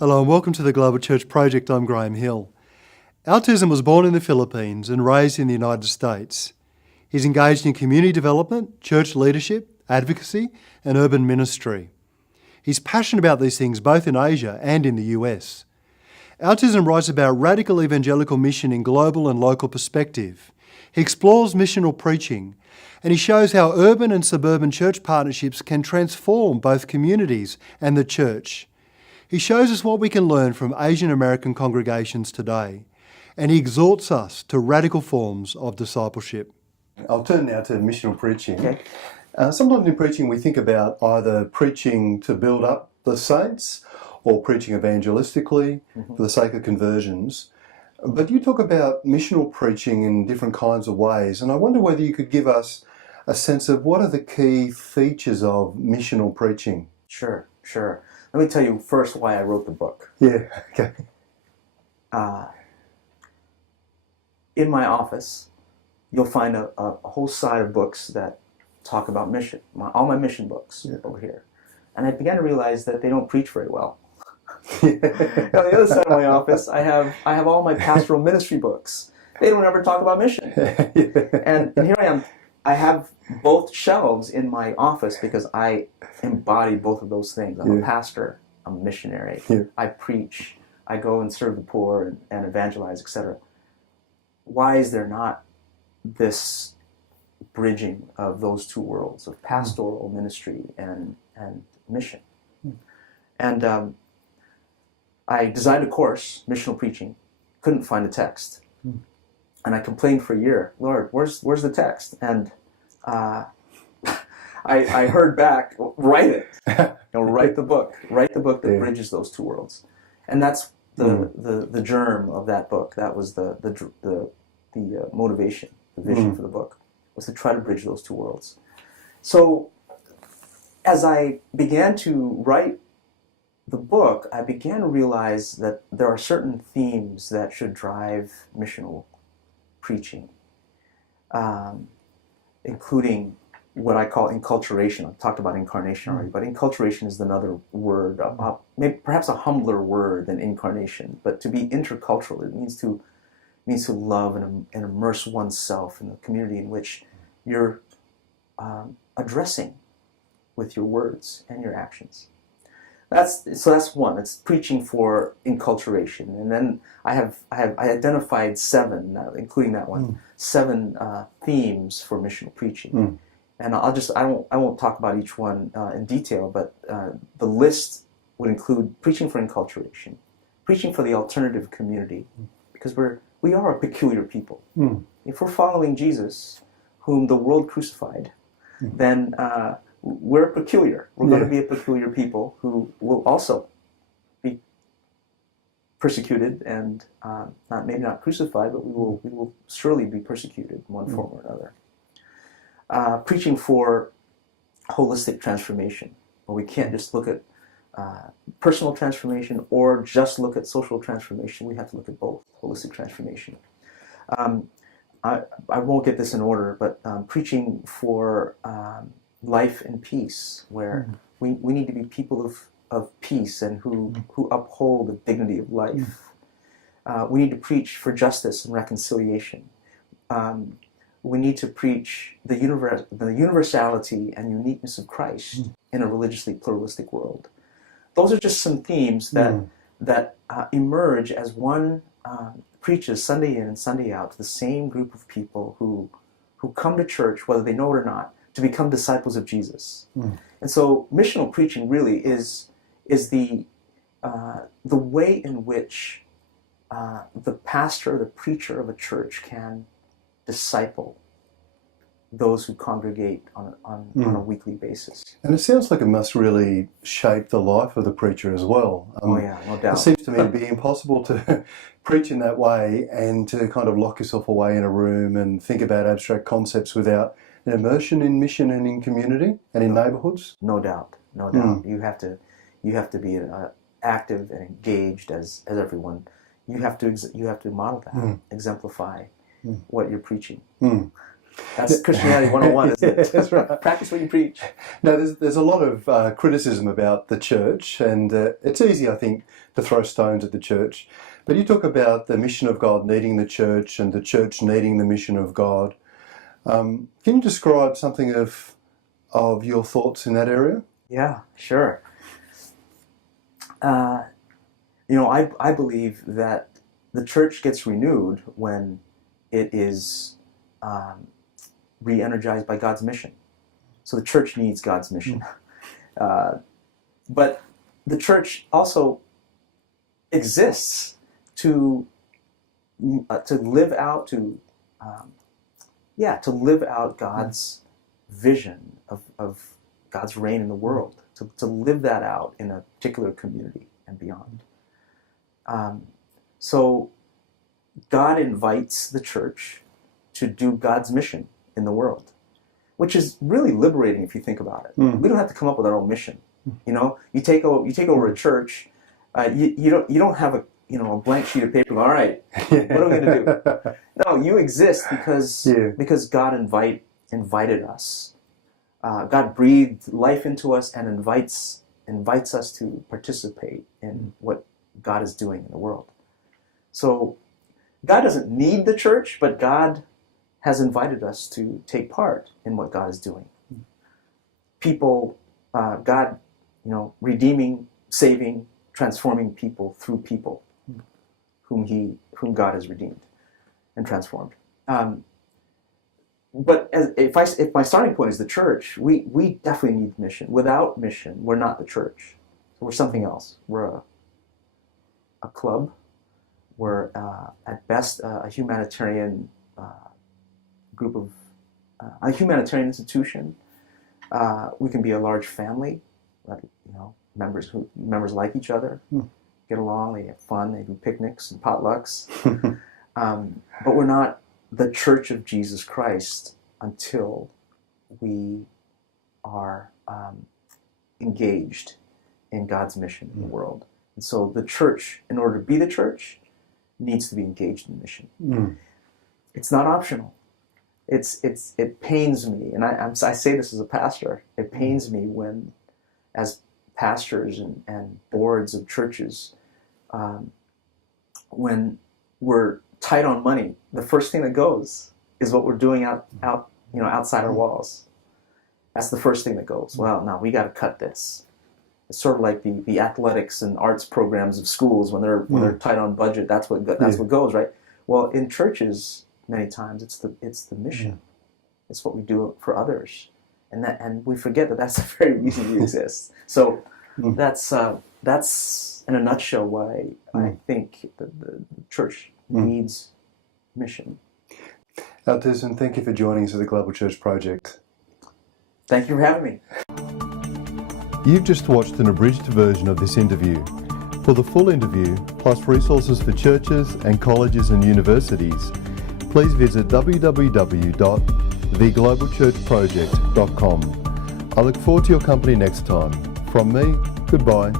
Hello and welcome to the Global Church Project. I'm Graham Hill. Our Tizon was born in the Philippines and raised in the United States. He's engaged in community development, church leadership, advocacy and urban ministry. He's passionate about these things both in Asia and in the US. Our Tizon writes about radical evangelical mission in global and local perspective. He explores missional preaching, and he shows how urban and suburban church partnerships can transform both communities and the church. He shows us what we can learn from Asian American congregations today, and he exhorts us to radical forms of discipleship. I'll turn now to missional preaching. Okay. Sometimes in preaching we think about either preaching to build up the saints or preaching evangelistically for the sake of conversions. But you talk about missional preaching in different kinds of ways, and I wonder whether you could give us a sense of what are the key features of missional preaching. Sure. Let me tell you first why I wrote the book. Yeah, okay. In my office, you'll find a whole side of books that talk about mission, all my mission books over here. And I began to realize that they don't preach very well. On the other side of my office, I have all my pastoral ministry books. They don't ever talk about mission. And here I am. I have both shelves in my office because I embody both of those things. I'm a pastor. I'm a missionary. I preach. I go and serve the poor and evangelize, etc. Why is there not this bridging of those two worlds of pastoral ministry and mission? And I designed a course, Missional Preaching, couldn't find a text. And I complained for a year, Lord, where's the text? And I heard back, write it. Write the book that bridges those two worlds. And that's the germ of that book. That was the motivation, the vision for the book, was to try to bridge those two worlds. So as I began to write the book, I began to realize that there are certain themes that should drive missional preaching, including what I call enculturation. I've talked about incarnation already, but enculturation is another word, maybe perhaps a humbler word than incarnation. But to be intercultural, it means to love and immerse oneself in the community in which you're addressing with your words and your actions. That's one. It's preaching for enculturation, and then I identified seven, including that one, seven themes for missional preaching, and I won't talk about each one in detail, but the list would include preaching for enculturation, preaching for the alternative community, because we are a peculiar people. If we're following Jesus, whom the world crucified, then we're peculiar. We're going to be a peculiar people who will also be persecuted and maybe not crucified, but we will surely be persecuted in one form or another. Preaching for holistic transformation, where we can't just look at personal transformation or just look at social transformation. We have to look at both, holistic transformation. I won't get this in order, but preaching for life and peace, where we need to be people of peace and who uphold the dignity of life. We need to preach for justice and reconciliation. We need to preach the universality and uniqueness of Christ in a religiously pluralistic world. Those are just some themes that emerge as one preaches Sunday in and Sunday out to the same group of people who come to church, whether they know it or not, to become disciples of Jesus. And so missional preaching really is the way in which the pastor, the preacher of a church can disciple those who congregate on a weekly basis. And it sounds like it must really shape the life of the preacher as well. No doubt. It seems to me to be impossible to preach in that way and to kind of lock yourself away in a room and think about abstract concepts without an immersion in mission and in community and in neighbourhoods. No doubt. You have to be active and engaged as everyone. You have to model that, exemplify what you're preaching. That's Christianity 101, isn't it? That's right. Practice what you preach. Now, there's a lot of criticism about the church, and it's easy, I think, to throw stones at the church. But you talk about the mission of God needing the church and the church needing the mission of God. Can you describe something of your thoughts in that area? Yeah, sure. I believe that the church gets renewed when it is re-energized by God's mission. So the church needs God's mission. But the church also exists to live out God's vision of God's reign in the world, to live that out in a particular community and beyond. So God invites the church to do God's mission in the world, which is really liberating if you think about it. We don't have to come up with our own mission. You take over a church, you don't have a blank sheet of paper. All right, what are we going to do? No, you exist because God invited us. God breathed life into us and invites us to participate in what God is doing in the world. So God doesn't need the church, but God has invited us to take part in what God is doing. People, God, redeeming, saving, transforming people through people whom God has redeemed and transformed. But if my starting point is the church, we definitely need mission. Without mission, we're not the church. We're something else. We're a club. We're at best a humanitarian group of a humanitarian institution. We can be a large family. Members like each other, get along. They have fun. They do picnics and potlucks. But we're not the Church of Jesus Christ until we are engaged in God's mission in the world. And so the church, in order to be the church, needs to be engaged in mission. It's not optional. It pains me, and I say this as a pastor. It pains me when, as pastors and boards of churches, when we're tight on money, the first thing that goes is what we're doing outside our walls. That's the first thing that goes. Well, now we got to cut this. It's sort of like the athletics and arts programs of schools when they're tight on budget. That's what goes, right? Well, in churches, many times it's the mission. It's what we do for others, and we forget that that's the very reason we exist. So that's in a nutshell why I think the church needs mission. Tizon, thank you for joining us at the Global Church Project. Thank you for having me. You've just watched an abridged version of this interview. For the full interview, plus resources for churches and colleges and universities, please visit www.theglobalchurchproject.com. I look forward to your company next time. From me, goodbye.